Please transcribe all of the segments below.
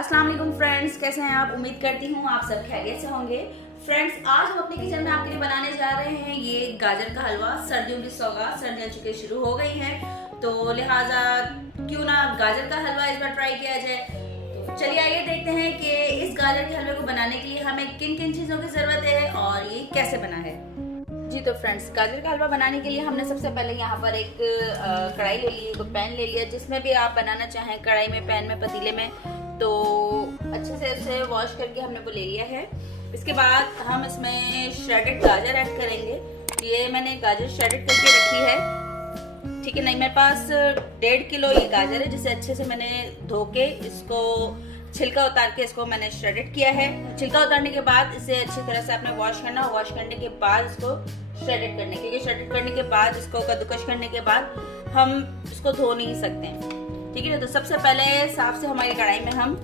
अस्सलाम वालेकुम फ्रेंड्स, कैसे हैं आप? उम्मीद करती हूँ आप सब खैरियत से होंगे। फ्रेंड्स, आज हम अपने किचन में आपके लिए बनाने जा रहे हैं ये गाजर का हलवा। सर्दियों की सौगात, सर्दियाँ चुके शुरू हो गई हैं, तो लिहाजा क्यों ना गाजर का हलवा इस बार ट्राई किया जाए। तो चलिए आइए देखते हैं कि इस गाजर के हलवे को बनाने के लिए हमें किन किन चीज़ों की ज़रूरत है और ये कैसे बना है। जी तो फ्रेंड्स, गाजर का हलवा बनाने के लिए हमने सबसे पहले यहाँ पर एक कढ़ाई ले ली, एक पैन ले लिया, जिसमें भी आप बनाना चाहें, कढ़ाई में, पैन में, पतीले में। तो अच्छे से इसे वॉश करके हमने वो ले लिया है। इसके बाद हम इसमें श्रेडेड गाजर ऐड करेंगे। ये मैंने गाजर श्रेडेड करके रखी है, ठीक है। नहीं, मेरे पास 1.5 किलो ये गाजर है, जिसे अच्छे से मैंने धो के इसको छिलका उतार के इसको मैंने श्रेडेड किया है। छिलका उतारने के बाद इसे अच्छी तरह से आपने वॉश करना। वॉश करने के बाद इसको श्रेडेड करने के लिए, श्रेडेड करने के बाद इसको कद्दूकश करने के बाद हम इसको धो नहीं सकते हैं, ठीक है। तो सबसे पहले साफ से हमारी कढ़ाई में हम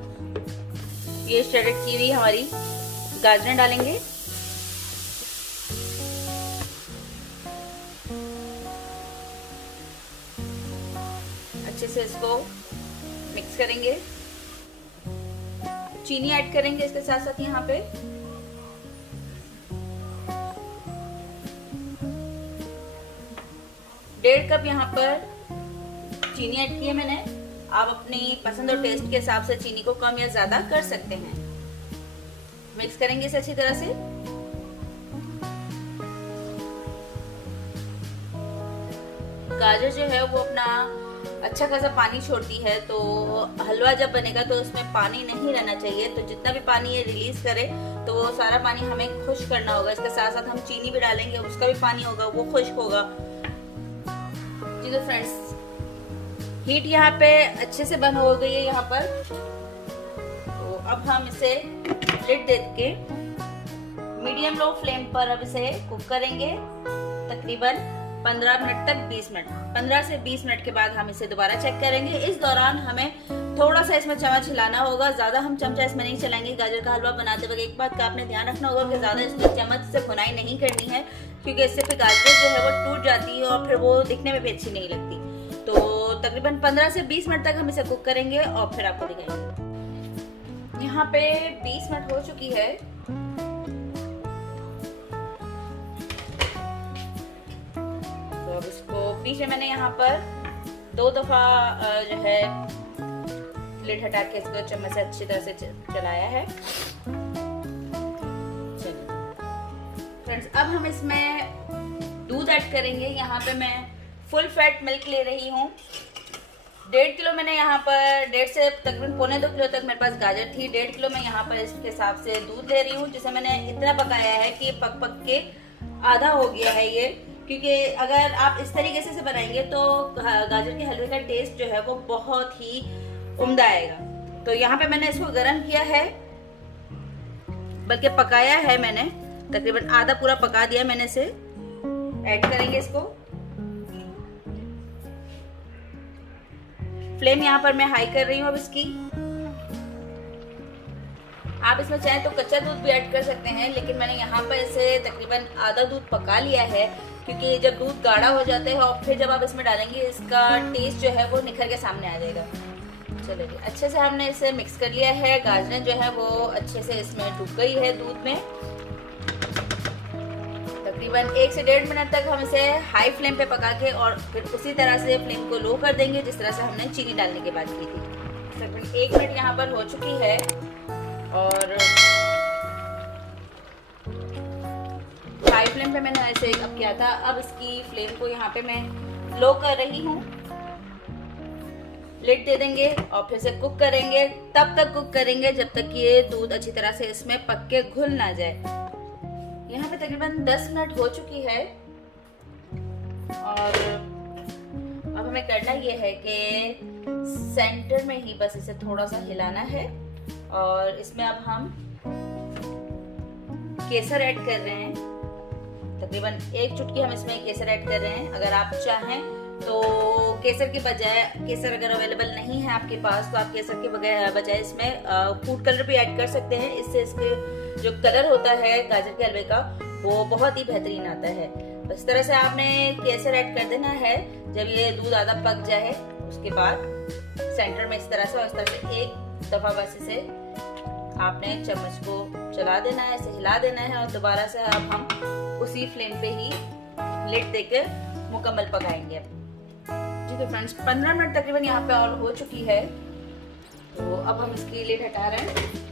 ये श्रेडेड की हुई हमारी गाजरें डालेंगे। अच्छे से इसको मिक्स करेंगे। चीनी ऐड करेंगे इसके साथ साथ यहाँ पे। डेढ़ कप यहाँ पर चीनी ऐड की है मैंने। आप अपनी पसंद और टेस्ट के हिसाब से चीनी को कम या ज्यादा कर सकते हैं। मिक्स करेंगे इसे अच्छी तरह से। गाजर जो है वो अपना अच्छा खासा पानी छोड़ती है, तो हलवा जब बनेगा तो उसमें पानी नहीं रहना चाहिए। तो जितना भी पानी ये रिलीज करे तो वो सारा पानी हमें खुश्क करना होगा। इसके साथ साथ हम चीनी भी डालेंगे, उसका भी पानी होगा, वो खुश्क होगा। जी तो फ्रेंड्स, हीट यहाँ पे अच्छे से बंद हो गई है यहाँ पर। तो अब हम इसे लिड दे के मीडियम लो फ्लेम पर अब इसे कुक करेंगे तकरीबन 15 मिनट तक, 20 मिनट। 15 से 20 मिनट के बाद हम इसे दोबारा चेक करेंगे। इस दौरान हमें थोड़ा सा इसमें चम्मच हिलाना होगा, ज्यादा हम चमचा इसमें नहीं चलाएंगे। गाजर का हलवा बनाते वक्त एक बात का आपने ध्यान रखना होगा कि ज्यादा इसमें चम्मच से भुनाई नहीं करनी है, क्योंकि इससे फिर गाजर जो है वो टूट जाती है और फिर वो दिखने में भी अच्छी नहीं लगती। तो तकरीबन 15 से 20 मिनट तक हम इसे कुक करेंगे और फिर आपको दिखाएंगे। यहाँ पे 20 मिनट हो चुकी है। तो अब इसको बीच में मैंने यहाँ पर 2 दफा जो है लिड हटा के इसको चम्मच से अच्छी तरह से चलाया है। फ्रेंड्स, अब हम इसमें दूध ऐड करेंगे। यहाँ पे मैं फुल फैट मिल्क ले रही हूँ। 1.5 किलो मैंने यहाँ पर, 1.5 से तकरीबन 1.25 किलो तक मेरे पास गाजर थी। 1.5 किलो मैं यहाँ पर इसके हिसाब से दूध ले रही हूँ, जिसे मैंने इतना पकाया है कि पक पक के आधा हो गया है ये। क्योंकि अगर आप इस तरीके से बनाएंगे तो गाजर के हलवे का टेस्ट जो है वो बहुत ही उम्दा आएगा। तो यहाँ पे मैंने इसको गर्म किया है, बल्कि पकाया है मैंने, तकरीबन आधा पूरा पका दिया मैंने। इसे ऐड करेंगे इसको। फ्लेम यहाँ पर मैं हाई कर रही हूँ अब इसकी। आप इसमें चाहें तो कच्चा दूध भी ऐड कर सकते हैं, लेकिन मैंने यहाँ पर इसे तकरीबन आधा दूध पका लिया है, क्योंकि जब दूध गाढ़ा हो जाता है और फिर जब आप इसमें डालेंगे इसका टेस्ट जो है वो निखर के सामने आ जाएगा। चलिए, अच्छे से हमने इसे मिक्स कर लिया है। गाजरें जो है वो अच्छे से इसमें डूब गई है दूध में। तकरीबन 1 से 1.5 मिनट तक हम इसे हाई फ्लेम पे पका के और फिर उसी तरह से फ्लेम को लो कर देंगे, जिस तरह से हमने चीनी डालने के बाद की थी। तकरीबन 1 मिनट यहाँ पर हो चुकी है और हाई फ्लेम पे मैंने ऐसे अब किया था। अब इसकी फ्लेम को यहाँ पे मैं लो कर रही हूँ। लिड दे देंगे और फिर से कुक करेंगे। तब तक कुक करेंगे जब तक ये दूध अच्छी तरह से इसमें पक के घुल ना जाए। यहाँ पे तकरीबन 10 मिनट हो चुकी है और अब हमें करना ये है कि सेंटर में ही बस इसे थोड़ा सा हिलाना है और इसमें अब हम केसर ऐड कर रहे हैं। तकरीबन 1 चुटकी हम इसमें केसर ऐड कर रहे हैं। अगर आप चाहें तो केसर के बजाय, केसर अगर अवेलेबल नहीं है आपके पास, तो आप केसर के बजाय इसमें फूड कलर भी ऐड कर सकते हैं। इससे इसके जो कलर होता है गाजर के हलवे का वो बहुत ही बेहतरीन आता है। इस तरह से आपने केसर ऐड कर देना है। जब ये दूध आधा पक जाए उसके बाद सेंटर में इस तरह से और इस तरह से एक दफा बस इसे आपने चम्मच को चला देना है, इसे हिला देना है और दोबारा से अब हम उसी फ्लेम पे ही लिड देकर मुकम्मल पकाएंगे। जी तो फ्रेंड्स 15 मिनट तकरीबन यहाँ पे और हो चुकी है, तो अब हम इसकी लिड हटा रहे हैं।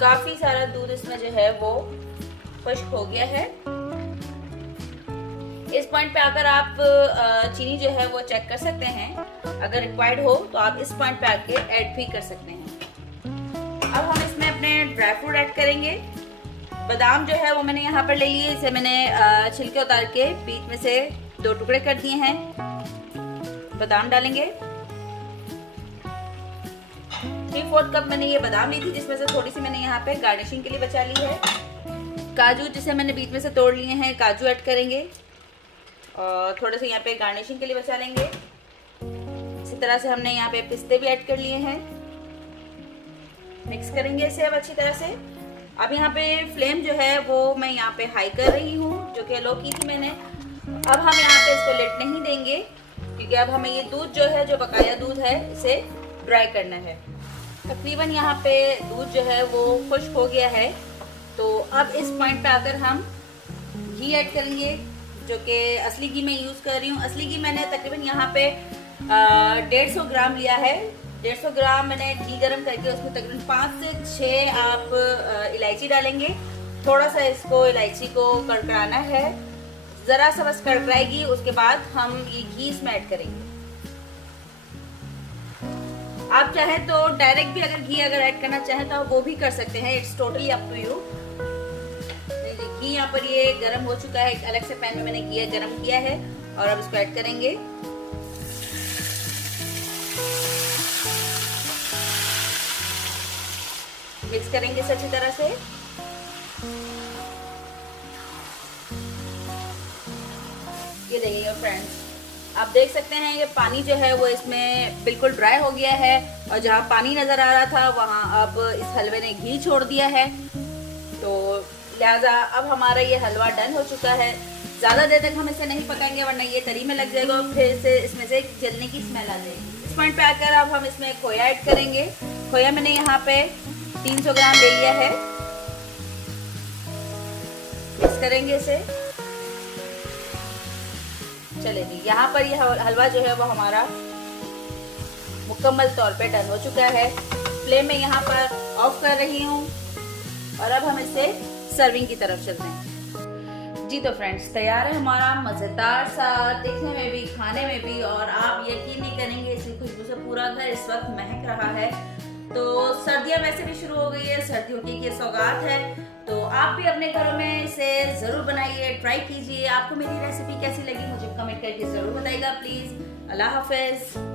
काफी सारा दूध इसमें जो है वो खुश्क हो गया है। इस पॉइंट पे आकर आप चीनी जो है वो चेक कर सकते हैं, अगर रिक्वायर्ड हो तो आप इस पॉइंट पे आके ऐड भी कर सकते हैं। अब हम इसमें अपने ड्राई फ्रूट ऐड करेंगे। बादाम जो है वो मैंने यहाँ पर ले लिए, इसे मैंने छिलके उतार के बीच में से 2 टुकड़े कर दिए हैं। बादाम डालेंगे। 3/4 कप मैंने ये बादाम ली थी, जिसमें से थोड़ी सी मैंने यहाँ पे गार्निशिंग के लिए बचा ली है। काजू जिसे मैंने बीच में से तोड़ लिए हैं, काजू ऐड करेंगे और थोड़े से यहाँ पे गार्निशिंग के लिए बचा लेंगे। इसी तरह से हमने यहाँ पे पिस्ते भी ऐड कर लिए हैं। मिक्स करेंगे इसे अब अच्छी तरह से। अब यहाँ पे फ्लेम जो है वो मैं यहाँ पे हाई कर रही हूँ, जो कि लो की थी मैंने। अब हम यहाँ पे इसको लेट नहीं देंगे, क्योंकि अब हमें ये दूध जो है, जो बकाया दूध है, इसे ड्राई करना है। तकरीबन यहाँ पे दूध जो है वो खुश्क हो गया है, तो अब इस पॉइंट पे आकर हम घी ऐड करेंगे, जो कि असली घी मैं यूज़ कर रही हूँ। असली घी मैंने तकरीबन यहाँ पे 150 ग्राम लिया है। 150 ग्राम मैंने घी गरम करके उसमें तकरीबन 5 से 6 आप इलायची डालेंगे। थोड़ा सा इसको इलायची को कड़कड़ाना है, ज़रा सा बस कड़कड़ाएगी, उसके बाद हम ये घी इसमें ऐड करेंगे। आप चाहें तो डायरेक्ट भी अगर घी ऐड करना चाहें तो आप वो भी कर सकते हैं, it's totally up to you. घी यहाँ पर ये गरम हो चुका है, एक अलग से पैन में मैंने घी गरम किया है और अब इसको ऐड करेंगे। मिक्स करेंगे इसे अच्छी तरह से। ये देखिए फ्रेंड्स, आप देख सकते हैं ये पानी जो है वो इसमें बिल्कुल ड्राई हो गया है, और जहाँ पानी नजर आ रहा था वहाँ अब इस हलवे ने घी छोड़ दिया है। तो लिहाजा अब हमारा ये हलवा डन हो चुका है। ज़्यादा देर तक हम इसे नहीं पकाएंगे, वरना ये तरी में लग जाएगा और फिर से इसमें से जलने की स्मेल आ जाएगी। इस पॉइंट पे आकर अब हम इसमें खोया ऐड करेंगे। खोया मैंने यहाँ पे 300 ग्राम ले लिया है। मिक्स करेंगे इसे। चलेगी, यहाँ पर ये हलवा जो है वो हमारा मुकम्मल तौर पे डन हो चुका है। फ्लेम में यहाँ पर ऑफ कर रही हूँ और अब हम इसे सर्विंग की तरफ चलते हैं। जी तो फ्रेंड्स, तैयार है हमारा मज़ेदार सा, देखने में भी खाने में भी, और आप यकीन नहीं करेंगे इसकी खुशबू से पूरा घर इस वक्त महक रहा है। तो सर्दियाँ वैसे भी शुरू हो गई है, सर्दियों की ये सौगात है, तो आप भी अपने घरों में इसे ज़रूर बनाइए, ट्राई कीजिए। आपको मेरी रेसिपी कैसी लगी मुझे कमेंट करके ज़रूर बताइएगा प्लीज़। अल्लाह हाफिज़।